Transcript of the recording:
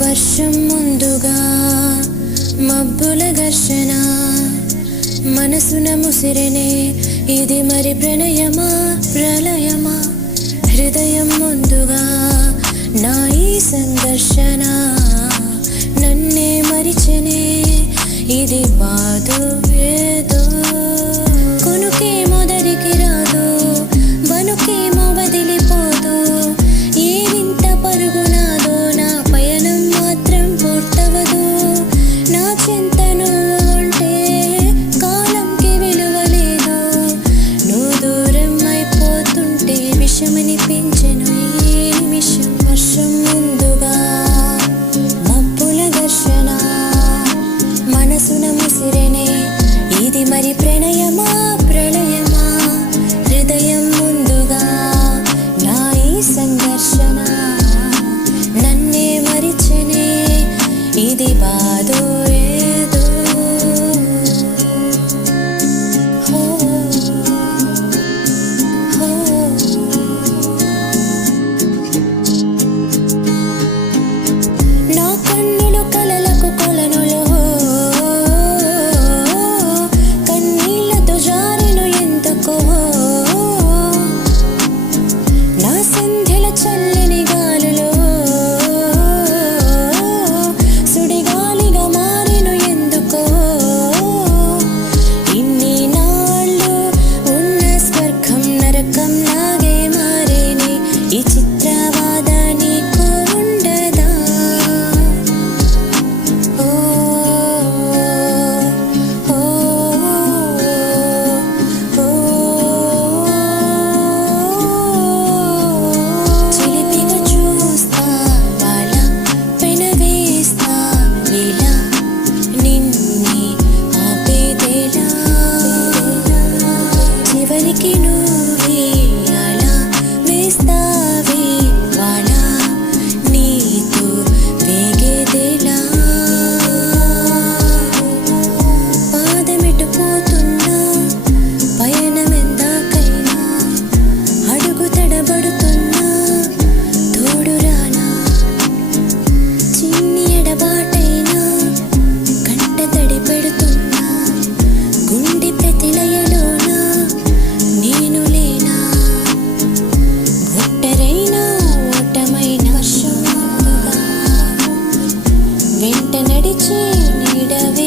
వర్షం ముందుగా మబ్బుల ఘర్షణ మనసున ముసిరనే ఇది మరి ప్రణయమా ప్రళయమా హృదయం ముందుగా నా ఈ సంఘర్షణ నన్నే మరిచనే ఇది బాధో ఏదో కొనుకే మొదరికి రాదు వనుకేమో వదిలిపోదు ఏ వింత పరుగునాదో నా పయనం మాత్రం పూర్తవదు నా చింతను అంటే కాలంకి విలువలేదు నువ్వు దూరం అయిపోతుంటే విషమనిపించెను ఈ నిమిషం వర్షం ముందుగా మబ్బుల ఘర్షణ మనసున ముసిరనే ఇది మరి ప్రణయమా ప్రళయమా హృదయం ముందుగా నా ఈ సంఘర్షణ నన్నే మరిచనే ఇది బాధో ఏదో హో హో నా కన్నులు కలలకు కొలనులో కన్నీళ్లతో జారెను ఎందుకో నా సంధ్యల చల్లని గాలులో సుడిగాలిగా మారెను ఎందుకో ఇన్ని నాళ్ళు ఉన్న స్వర్గం నరకం లాగే మారేనే ఈ చిత్రవాద నీకు ఉండదా ఓ ఓ ఓ చిలిపిగా చూస్తా వాళ్ళ పెనవేస్తా ఇలా నిన్నే ఆపేదేలా చివరికి నువ్వే అలా వేస్తావే వాళ్ళ నీతో వేగేదేలా పాదమిటు పోతున్నా పయనమెందాకైనా అడుగు తడబడుతున్నా తోడురానా చిన్ని ఎడబాటైనా కంట తడి పెడుతున్నా గుండె ప్రతిలయలోన నేను లేనా ఒట్టరైనా ఓటమైన వర్షం ముందుగా వెంట నడిచే నీడవే